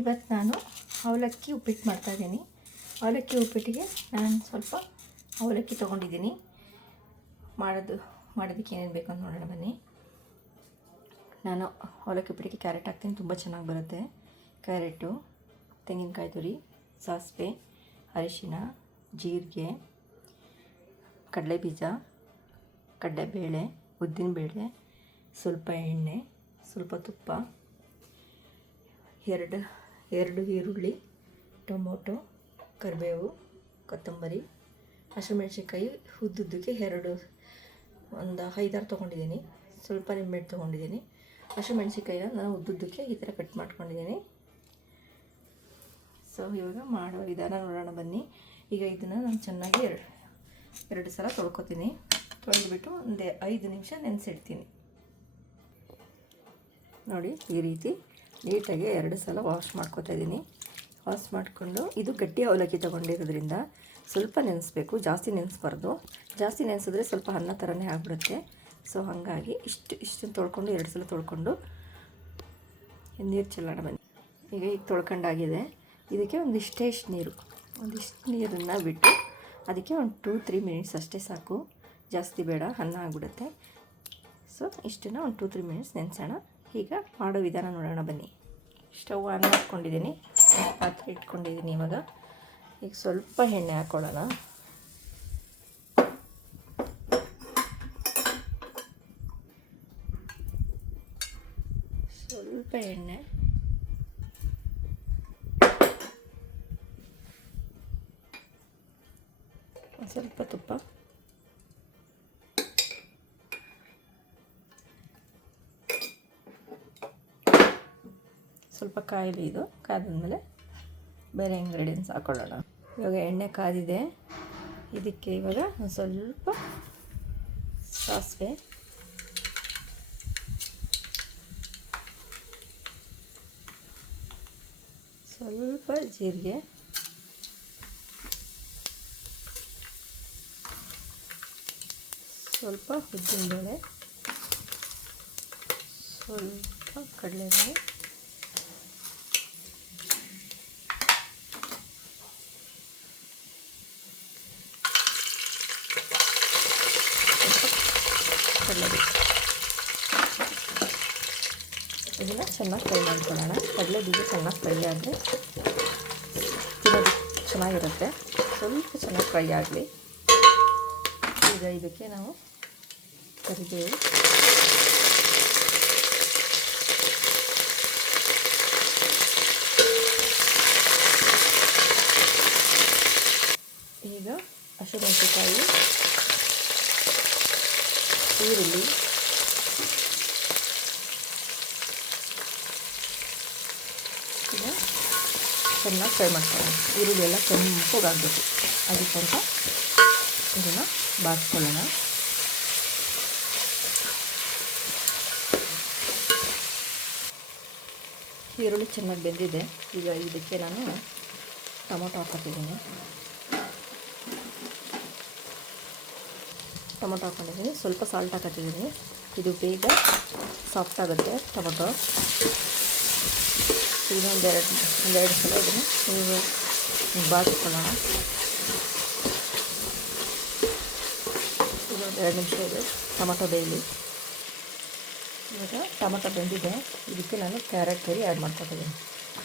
ಇವತ್ತು ನಾನು ಅವಲಕ್ಕಿ ಉಪ್ಪಿಟ್ಟು ಮಾಡ್ತಾಯಿದ್ದೀನಿ ಅವಲಕ್ಕಿ ಉಪ್ಪಿಟ್ಟಿಗೆ ನಾನು ಸ್ವಲ್ಪ ಅವಲಕ್ಕಿ ತೊಗೊಂಡಿದ್ದೀನಿ. ಮಾಡೋದು, ಮಾಡೋದಕ್ಕೆ ಏನೇನು ಬೇಕು ಅಂತ ನೋಡೋಣ ಬನ್ನಿ. ನಾನು ಅವಲಕ್ಕಿ ಉಪ್ಪಿಟ್ಟಿಗೆ ಕ್ಯಾರೆಟ್ ಹಾಕ್ತೀನಿ, ತುಂಬ ಚೆನ್ನಾಗಿ ಬರುತ್ತೆ. ಕ್ಯಾರೆಟು, ತೆಂಗಿನಕಾಯಿ ತುರಿ, ಸಾಸಿವೆ ಅರಿಶಿನ ಜೀರಿಗೆ ಕಡಲೆ ಬೀಜ ಕಡಲೆಬೇಳೆ, ಉದ್ದಿನಬೇಳೆ, ಸ್ವಲ್ಪ ಎಣ್ಣೆ, ಸ್ವಲ್ಪ ತುಪ್ಪ. ಎರಡು ಎರಡು ಈರುಳ್ಳಿ, ಟೊಮೊಟೊ, ಕರಿಬೇವು, ಕೊತ್ತಂಬರಿ, ಹಸಿಮೆಣ್ಸಿನ್ಕಾಯಿ, ಉದ್ದುದ್ದಕ್ಕೆ ಎರಡು. ಒಂದು ಐದಾರು ತೊಗೊಂಡಿದ್ದೀನಿ. ಸ್ವಲ್ಪ ನಿಂಬೆಹಣ್ಣು ತೊಗೊಂಡಿದ್ದೀನಿ. ಹಸಿಮೆಣ್ಸಿನ್ಕಾಯಿನ ನಾನು ಉದ್ದುದ್ದಕ್ಕೆ ಈ ಥರ ಕಟ್ ಮಾಡ್ಕೊಂಡಿದ್ದೀನಿ. ಸೊ ಇವಾಗ ಮಾಡೋ ವಿಧಾನ ನೋಡೋಣ ಬನ್ನಿ. ಈಗ ಇದನ್ನು ನಾನು ಚೆನ್ನಾಗಿ ಎರಡು ಎರಡು ಸಲ ತೊಳ್ಕೊತೀನಿ. ತೊಳೆದುಬಿಟ್ಟು ಒಂದು ಐದು ನಿಮಿಷ ನೆನೆಸಿಡ್ತೀನಿ. ನೋಡಿ, ಈ ರೀತಿ ನೀಟಾಗಿ ಎರಡು ಸಲ ವಾಶ್ ಮಾಡ್ಕೊತಾ ಇದ್ದೀನಿ. ವಾಶ್ ಮಾಡಿಕೊಂಡು ಇದು ಗಟ್ಟಿ ಅವಲಕ್ಕಿ ತೊಗೊಂಡಿರೋದ್ರಿಂದ ಸ್ವಲ್ಪ ನೆನೆಸ್ಬೇಕು, ಜಾಸ್ತಿ ನೆನೆಸ್ಬಾರ್ದು. ಜಾಸ್ತಿ ನೆನೆಸಿದ್ರೆ ಸ್ವಲ್ಪ ಅನ್ನ ಥರನೇ ಆಗಿಬಿಡುತ್ತೆ. ಸೊ ಹಾಗಾಗಿ ಇಷ್ಟು, ಇಷ್ಟನ್ನು ತೊಳ್ಕೊಂಡು ಎರಡು ಸಲ ತೊಳ್ಕೊಂಡು ನೀರು ಚೆಲ್ಲೋಣ ಬನ್ನಿ. ಈಗ ಈಗ ತೊಳ್ಕೊಂಡಾಗಿದೆ. ಇದಕ್ಕೆ ಒಂದಿಷ್ಟೇ ಇಷ್ಟು ನೀರು ಒಂದಿಷ್ಟು ನೀರನ್ನು ಬಿಟ್ಟು ಅದಕ್ಕೆ ಒಂದು ಟೂ ತ್ರೀ ಮಿನಿಟ್ಸ್ ಅಷ್ಟೇ ಸಾಕು. ಜಾಸ್ತಿ ಬೇಡ, ಅನ್ನ ಆಗಿಬಿಡುತ್ತೆ. ಸೊ ಇಷ್ಟನ್ನು ಒಂದು ಟೂ ತ್ರೀ ಮಿನಿಟ್ಸ್ ನೆನೆಸೋಣ. ಈಗ ಮಾಡೋ ವಿಧಾನ ನೋಡೋಣ ಬನ್ನಿ. ಸ್ಟವ್ ಆನ್ ಮಾಡ್ಕೊಂಡಿದ್ದೀನಿ. ಪಾತ್ರೆ ಇಟ್ಕೊಂಡಿದ್ದೀನಿ ಇವಾಗ. ಈಗ ಸ್ವಲ್ಪ ಎಣ್ಣೆ ಹಾಕ್ಕೊಳ್ಳೋಣ ಸ್ವಲ್ಪ ಎಣ್ಣೆ. ಸ್ವಲ್ಪ ತುಪ್ಪ. ಸ್ವಲ್ಪ ಕಾಯಿಲೆ ಇದು. ಕಾದಾದ್ಮೇಲೆ ಬೇರೆ ಇಂಗ್ರೀಡಿಯೆಂಟ್ಸ್ ಹಾಕ್ಕೊಳ್ಳೋಣ ಇವಾಗ ಎಣ್ಣೆ ಕಾದಿದೆ. ಇದಕ್ಕೆ ಇವಾಗ ಒಂದು ಸ್ವಲ್ಪ ಸಾಸಿವೆ. ಸ್ವಲ್ಪ ಜೀರಿಗೆ. ಸ್ವಲ್ಪ ಉದ್ದಿನಬೇಳೆ. ಸ್ವಲ್ಪ ಕಡಲೆಬೇಳೆ ಕಡಲೆಬೇಳೆ. ಇದನ್ನು ಚೆನ್ನಾಗಿ ಫ್ರೈ ಮಾಡ್ಕೊಳ್ಳೋಣ. ಕಡಲೆ ಬೀಜ ಚೆನ್ನಾಗಿ ಫ್ರೈ ಆದರೆ ತಿನ್ನೋದಕ್ಕೆ ಚೆನ್ನಾಗಿರುತ್ತೆ. ಸ್ವಲ್ಪ ಚೆನ್ನಾಗಿ ಫ್ರೈ ಆಗಲಿ. ಈಗ ಇದಕ್ಕೆ ನಾವು ಕರಿಬೇವು. ಈಗ ಹಸಿಮೆಣಸಿಕಾಯಿ ಈರುಳ್ಳಿ ಈಗ ಚೆನ್ನಾಗಿ ಫ್ರೈ ಮಾಡ್ಕೊಳ್ಳೋಣ. ಈರುಳ್ಳಿ ಎಲ್ಲ ಕೆಂಪಗಾಗಬೇಕು ಅದಕ್ಕಂತ ಇದನ್ನು ಬಾಡಿಸ್ಕೊಳ್ಳೋಣ ಈರುಳ್ಳಿ ಚೆನ್ನಾಗಿ ಬೆಂದಿದೆ. ಈಗ ಇದಕ್ಕೆ ನಾನು ಟೊಮೊಟೊ ಹಾಕೋತಿದ್ದೀನಿ ಟೊಮೊಟೊ ಹಾಕೊಂಡಿದ್ದೀನಿ ಸ್ವಲ್ಪ ಸಾಲ್ಟ್ ಹಾಕೋತಿದ್ದೀನಿ ಇದು ಬೇಗ ಸಾಫ್ಟ್ ಆಗುತ್ತೆ ಟೊಮೊಟೊ. ಇನ್ನೊಂದೆರಡು ಒಂದೆರಡು ಸಲ ಇದನ್ನು ನೀವು ಬಾಚಿಕೊಳ್ಳೋಣ ಎರಡು ನಿಮಿಷ ಇದೆ. ಟೊಮೊಟೊ ಬೇಯಲಿ. ಇವಾಗ ಟೊಮೊಟೊ ಬೆಂದಿದೆ. ಇದಕ್ಕೆ ನಾನು ಕ್ಯಾರೆಟ್ ಕರಿ ಆ್ಯಡ್ ಮಾಡ್ಕೊತಿದ್ದೀನಿ.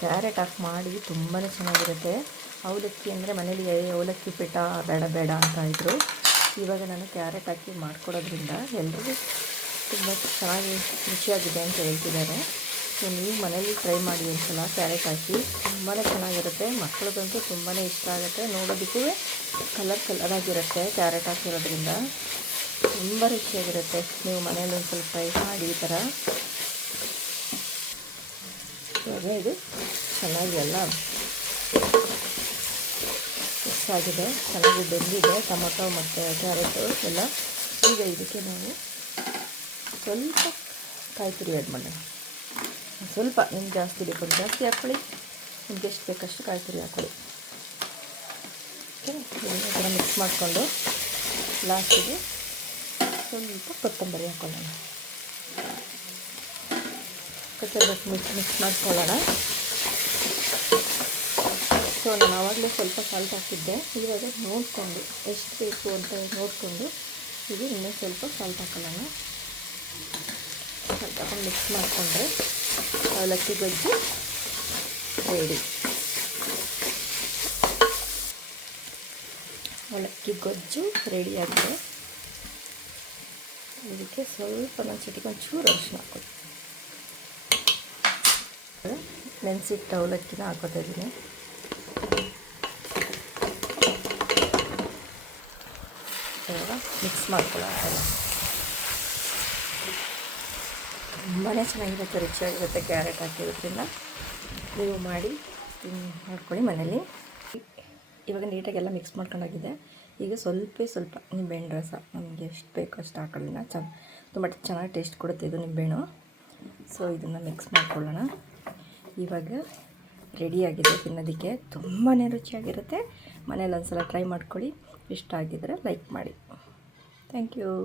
ಕ್ಯಾರೆಟ್ ಹಾಕಿ ಮಾಡಿ ತುಂಬಾ ಚೆನ್ನಾಗಿರುತ್ತೆ. ಅವಲಕ್ಕಿ ಅಂದರೆ ಮನೇಲಿ ಅವಲಕ್ಕಿ ಪೀಠ ಬೇಡ ಬೇಡ ಅಂತ ಇದ್ದರು ಇವಾಗ ನಾನು ಕ್ಯಾರೆಟ್ ಹಾಕಿ ಮಾಡ್ಕೊಡೋದ್ರಿಂದ ಎಲ್ಲರಿಗೂ ತುಂಬ ಚೆನ್ನಾಗಿ ರುಚಿಯಾಗಿದೆ ಅಂತ ಹೇಳ್ತಿದ್ದಾರೆ. ಸೊ ನೀವು ಮನೇಲಿ ಟ್ರೈ ಮಾಡಿ ಒಂದ್ಸಲ ಕ್ಯಾರೆಟ್ ಹಾಕಿ ತುಂಬಾ ಚೆನ್ನಾಗಿರುತ್ತೆ. ಮಕ್ಕಳಿಗಂತೂ ತುಂಬಾ ಇಷ್ಟ ಆಗುತ್ತೆ. ನೋಡೋದಕ್ಕೂ ಕಲರ್ ಕಲರಾಗಿರುತ್ತೆ ಕ್ಯಾರೆಟ್ ಹಾಕಿರೋದ್ರಿಂದ. ತುಂಬ ರುಚಿಯಾಗಿರುತ್ತೆ. ನೀವು ಮನೇಲಿ ಒಂದು ಸ್ವಲ್ಪ ಟ್ರೈ ಮಾಡಿ ಈ ಥರ. ಇವಾಗ ಇದು. ಚೆನ್ನಾಗಿ ಮಿಕ್ಸ್ ಆಗಿದೆ. ಚೆನ್ನಾಗಿ ಬೆಂದಿದೆ. ಟೊಮೊಟೊ ಮತ್ತು ಕ್ಯಾರೆಟು ಎಲ್ಲ. ಈಗ ಇದಕ್ಕೆ ನಾವು ಸ್ವಲ್ಪ ಕಾಯಿ ತುರಿ ಆ್ಯಡ್ ಮಾಡೋಣ. ಸ್ವಲ್ಪ ನಿಮ್ಗೆ ಜಾಸ್ತಿ ಬೇಕು ಜಾಸ್ತಿ ಹಾಕ್ಕೊಳ್ಳಿ ನಿಮ್ಗೆ ಎಷ್ಟು ಬೇಕಷ್ಟು ಕಾಯಿ ತುರಿ ಹಾಕ್ಕೊಳ್ಳಿ ಇದನ್ನು ಮಿಕ್ಸ್ ಮಾಡಿಕೊಂಡು ಲಾಸ್ಟಿಗೆ ಸ್ವಲ್ಪ ಕೊತ್ತಂಬರಿ ಹಾಕ್ಕೊಳ್ಳೋಣ ಕೊತ್ತಂಬರಿ ಮಿಕ್ಸ್ ಮಿಕ್ಸ್ ಮಾಡ್ಕೊಳ್ಳೋಣ. ಆವಾಗಲೇ ಸ್ವಲ್ಪ ಸಾಲ್ಟ್ ಹಾಕಿದ್ದೆ. ಇವಾಗ ನೋಡಿಕೊಂಡು ಎಷ್ಟು ಬೇಕು ಅಂತ ನೋಡಿಕೊಂಡು ಇದು ಇನ್ನೂ ಸ್ವಲ್ಪ ಸಾಲ್ಟ್ ಹಾಕೊಳ್ಳೋಣ. ಹಾಕೊಂಡು ಮಿಕ್ಸ್ ಮಾಡಿಕೊಂಡ್ರೆ ಅವಲಕ್ಕಿ ಗೊಜ್ಜು ರೆಡಿ ಅವಲಕ್ಕಿ ಗೊಜ್ಜು ರೆಡಿಯಾಗಿದೆ ಇದಕ್ಕೆ ಸ್ವಲ್ಪ ನಾನು ಚಿಟಿಗೆ ಒಂಚೂರು ಅರಿಶಿನ ಹಾಕೋದು ನೆನೆಸಿಟ್ಟ ಅವಲಕ್ಕಿನ ಹಾಕೋತಾ ಇದ್ದೀನಿ. ಮಿಕ್ಸ್ ಮಾಡ್ಕೊಳ್ಳೋಣ. ತುಂಬಾ ಚೆನ್ನಾಗಿರುತ್ತೆ ರುಚಿಯಾಗಿರುತ್ತೆ ಕ್ಯಾರೆಟ್ ಹಾಕಿರೋದ್ರಿಂದ. ನೀವು ಮಾಡಿ ಮಾಡ್ಕೊಳ್ಳಿ ಮನೇಲಿ ಇವಾಗ ನೀಟಾಗೆಲ್ಲ ಮಿಕ್ಸ್ ಮಾಡ್ಕೊಂಡಾಗಿದೆ. ಈಗ ಸ್ವಲ್ಪ ಸ್ವಲ್ಪ ನಿಂಬೆಹಣ್ಣು ರಸ. ನಮಗೆ ಎಷ್ಟು ಬೇಕೋ ಅಷ್ಟು ಹಾಕೊಳ್ಳೋಣ ಚೆನ್ನ ತುಂಬ ಚೆನ್ನಾಗಿ ಟೇಸ್ಟ್ ಕೊಡುತ್ತೆ ಇದು ನಿಂಬೆಹಣ್ಣು. ಸೊ ಇದನ್ನು ಮಿಕ್ಸ್ ಮಾಡ್ಕೊಳ್ಳೋಣ. ಇವಾಗ ರೆಡಿಯಾಗಿದೆ ತಿನ್ನೋದಕ್ಕೆ. ತುಂಬಾ ರುಚಿಯಾಗಿರುತ್ತೆ ಮನೇಲಿ ಒಂದ್ಸಲ ಟ್ರೈ ಮಾಡ್ಕೊಳ್ಳಿ. ಇಷ್ಟ ಆಗಿದ್ದರೆ ಲೈಕ್ ಮಾಡಿ. Thank you